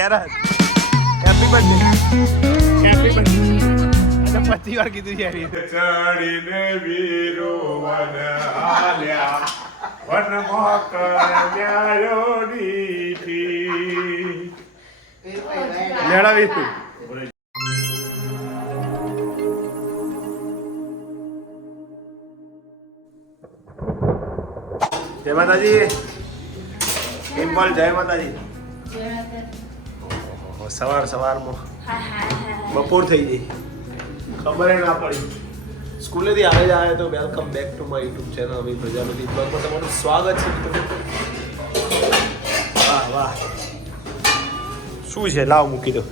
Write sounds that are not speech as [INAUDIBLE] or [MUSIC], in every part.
Happy birthday happy birthday પચી વાર કીધું યાર. ચડીને વીરો વન હાલ્યા વન મોકલ્યાયો દીઠી લેડાવીશ તું. જય માતાજી. પિમ્પલ જય માતાજી. સવાર સવારમાં. બપોર થઈ ગઈ. ખબર ના પડી. સ્કૂલેથી આવે જ આવે તો welcome back to my YouTube channel Ami Prajapati બ્લોગમાં તમારું સ્વાગત છે. વાહ વાહ. શું છે? લાવ મૂકી દો.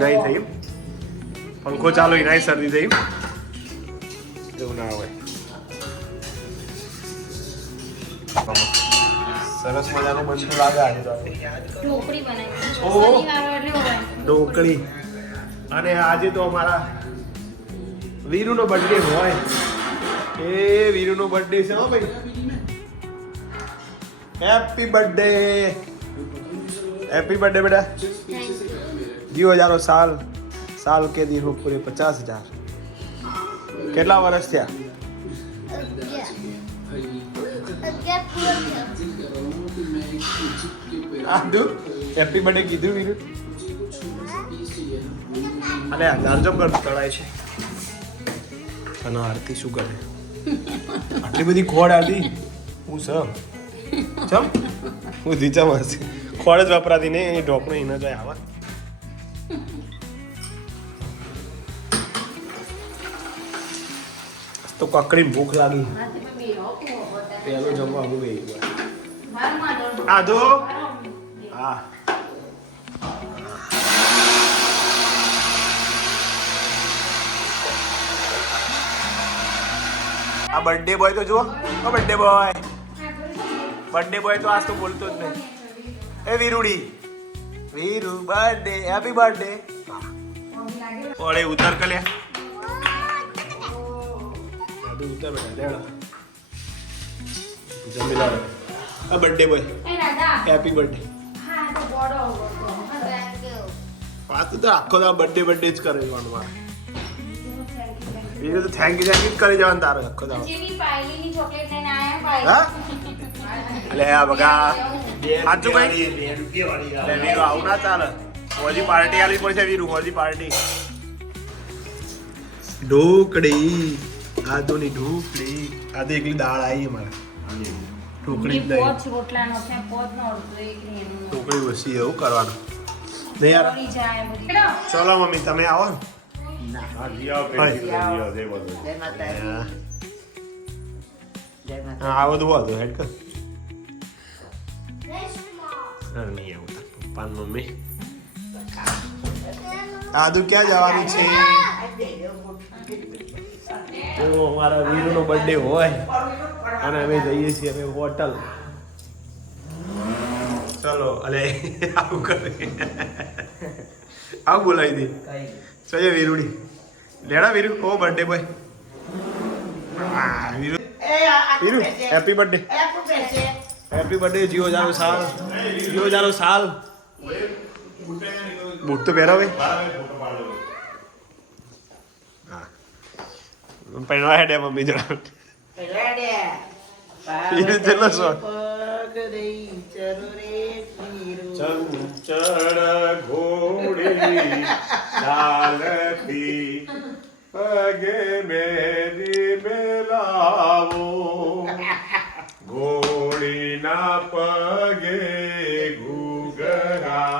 નહીં થઈ પંખો ચાલુ નહીં શરદી થઈ એવું ના હોય. સરસ મજાનું બનતું લાગે આજે તો. ઢોકળી બનાવી. ઢોકળી. અને આજે તો અમારા વીરુનો બર્થડે હોય. એ વીરુનો બર્થડે છે હો ભાઈ. હેપી બર્થડે હેપી બર્થડે બેટા. જીવો હજારો સાલ. સાલ કે દી હો પૂરે પચાસ હજાર. કેટલા વર્ષ થયા. આદુ હેપી બર્થડે કીધું વીરુ. અને દારજમ કર તળાય છે. અને આરતી શું કરે? આટલી બધી ખોડ આરતી હું સમ ચમ? હું દીચા માસી ખોડ જ વપરાતી ને એ ઢોકણું એને જાય આવા. તો કકડી ભૂખ લાગી. બે. પેલું જમવા હું ગઈ આધો. હા. આ બર્થડે બોય તો જુઓ. ઓ બર્થડે બોય બર્થડે બોય તો આજ તો બોલતો જ નહીં. એ Virudi. Viru birthday happy birthday ઓળે ઉતર કલ્યા આદુ ઉતર બેટા લેડો જમી આ બર્થડે બોય. હેપી બર્થડે આ તો આખો દા બર્થડે બર્થડે જ કરે you. બીજું તો થેન્ક યુ થેન્ક યુ કરી જવાનું તારે આખો દા જેવી પાયલીની ચોકલેટ લઈને આયા હા. એટલે આ બગા. સાચું ભાઈ? એટલે વીરુ આવું ના ચાલે. હોજી પાર્ટી આલી પડશે વીરુ હોજી પાર્ટી ઢોકળી આદુની ઢોકળી. આદુ એકલી દાળ આવી અમારે. ઢોકળી પોચ રોટલાનો છે, પોચનો. ઢોકળી વસી એવું કરવાનું નહીં યાર ચલો મમ્મી તમે આવો ને આ બધું હતું હેડ કર નહીં આવું મમ્મી આદુ ક્યાં જવાનું છે અમારા વીરનો બર્થડે હોય અને અમે જઈએ છીએ અમે હોટલ. ચલો અલે આવું કરે. આવું બોલાવી દે. સજે વીરુડી. લેડા વીરુ? ઓ બર્થડે બોય હા Viru. Viru happy birthday happy birthday Jio જાનો સાલ. જીઓ જાનો સાલ. બૂટ તો પહેરાવે. હા. પહેરવા હેડે મમ્મી રેડે વીરુ ચંચળ ઘોડી ચાલતી પગે મેરી મેલાવો. ઘોડીના પગે ઘૂગરા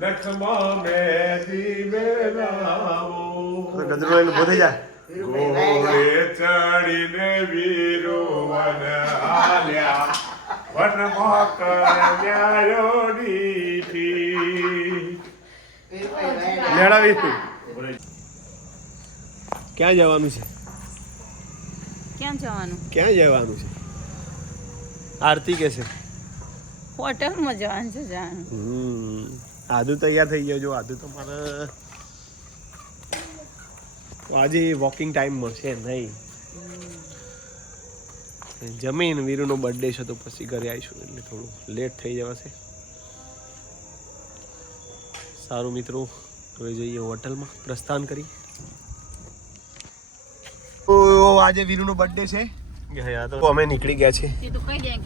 નખમાં મેરી મેલાવો. ગજરો એને બોધી જાય ઘોડે ચડીને વીરો ક્યાં જવાનું છે? ક્યાં જવાનું? ક્યાં જવાનું છે? આરતી કે છે? હોટલમાં જવાનું છે જવાનું. આદુ તૈયાર થઈ ગયો. જો આદુ તો મારે આજે વોકિંગ ટાઈમ મળશે નહીં. જમીન વીરુનો બર્થડે છે તો પછી ઘરે આવીશું એટલે થોડું લેટ થઈ જવાશે. સારું મિત્રો હવે જઈએ હોટલમાં પ્રસ્થાન કરી. ઓ આજે વીરુનો બર્થડે છે. તો અમે નીકળી ગયા છે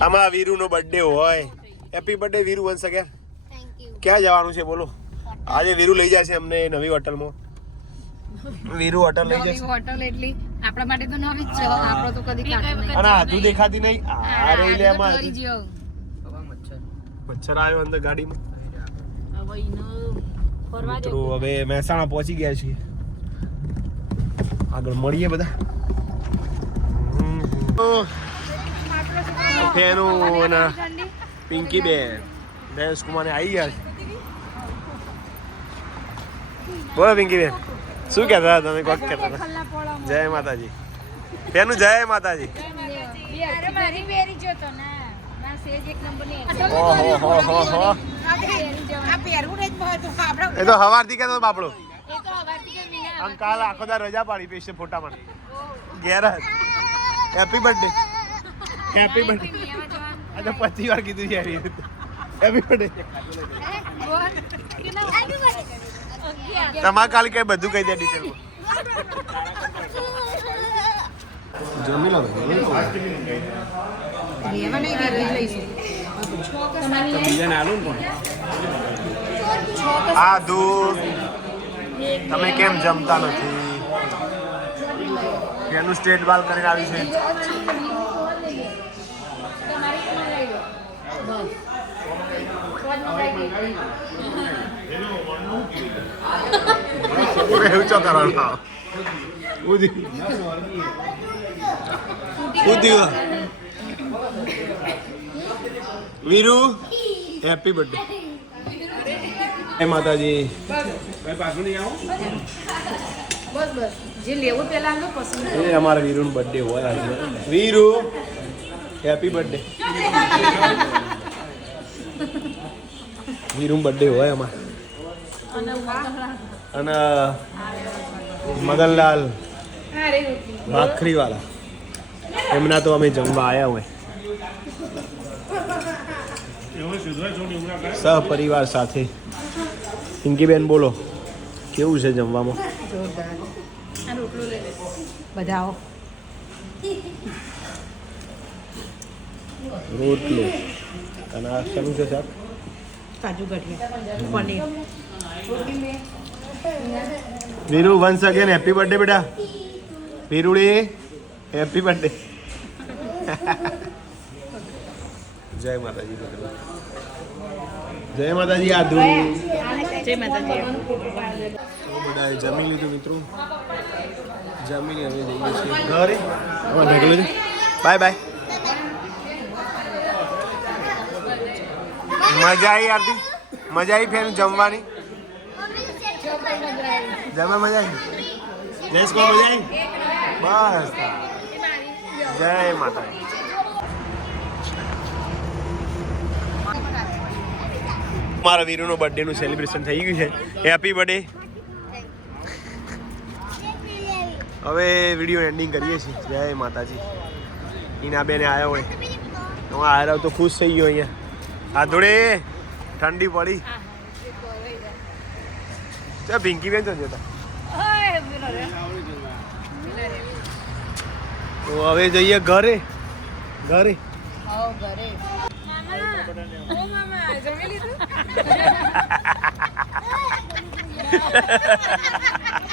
આમાં વીરુનો બર્થડે હોય. Happy birthday Viru Vansh again ક્યાં જવાનું છે બોલો. આજે વીરુ લઈ જશે અમને નવી હોટલમાં [LAUGHS] વીરુ હોટલ લઈ જશે. હોટલ એટલી આપણા માટે તો નવી જ છે. આપણો તો કદી કાઢું નહીં. આ તું દેખાતી નહીં. આ રહી લે માં મચ્છર. મચ્છર આવ્યો અંદર ગાડીમાં. હવે ઇનો ફરવા દે હવે મહેસાણા પહોંચી ગયા છીએ. આગળ મળીએ બધા. ફેનું અને પિંકી બેન. બેન કુમાર આવી ગયા છે. બોલો પિંકી બેન. શું કહેતા હતા તમે? કોક કહેતા હતા. જય માતાજી. પેનું જય માતાજી. અરે મારી બેરી જો તો ના. ના સેજ એક નંબરની ઓહો હો હો હો. આ પહેરવું નહીં તો તો આપણે એ તો હવારથી કહેતો હતો બાપડો. એ તો હવારથી કે મીના આમ કાલ આખો દાર રજા પાડી પેશે ફોટા માટે ઘેર હેપી બર્થડે હેપી બર્થડે મીનામાં જવાનું. આ તો પચીસ વાર કીધું છે હેપી બર્થડે. તમારે કાલે કઈ બધું કહી દે ડિટેલ જમી લો આ દૂધ. તમે કેમ જમતા નથી? એનું સ્ટેટ બાલ કરીને આવ્યું છે. તમારી પણ લઈ લો. બસ. એવું ચો કરવાનું? ઉધી ઉધી વીરુ હેપી બર્થડે જય માતાજી. બસ બસ. જે લેવું પેલા લો પસંદ એ અમારા વીરુનો બર્થડે હોય આજે. Viru happy birthday Viru birthday હોય અમારે. અને મગનલાલ ભાખરી વાળા એમના તો અમે જમવા આવ્યા હોય. સહપરિવાર સાથે. પિંકીબેન બોલો કેવું છે જમવામાં? બધા રોટલો. અને આ શું છે સાહેબ કાજુ કઠિયા paneer. Viru once again happy birthday બેટા. વીરુડી હેપી બર્થડે જય માતાજી. જય માતાજી આદુ. જય માતાજી. બધાએ જમી લીધું મિત્રો. જમીને હવે જઈએ છીએ ઘરે. હવે ઢગલો છે. Bye bye. મજા આવી આરતી. મજા આવી ફેર જમવાની. જમવા મજા આવી? જયેશ કો મજા આવી બસ. જય માતા મારા વીરુનો બર્થડેનું સેલિબ્રેશન થઈ ગયું છે. હેપી બર્થડે હવે વીડિયો એન્ડિંગ કરીએ છીએ. જય માતાજી. ઈના બેને આવ્યો હોય. હું આવ્યો તો ખુશ થઈ ગયો અહીંયા. આ થોડે ઠંડી પડી. ચાલ પિંકી બેન જતા તો હવે જઈએ ઘરે ઘરે આવો ઘરે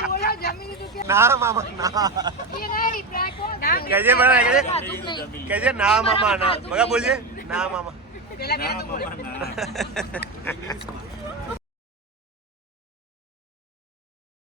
બોલો જમી લીધું કે ના મામા ના કેજે બના કેજે કેજે ના મામા ના બગા બોલજે ના મામા પેલા બે તો બોલે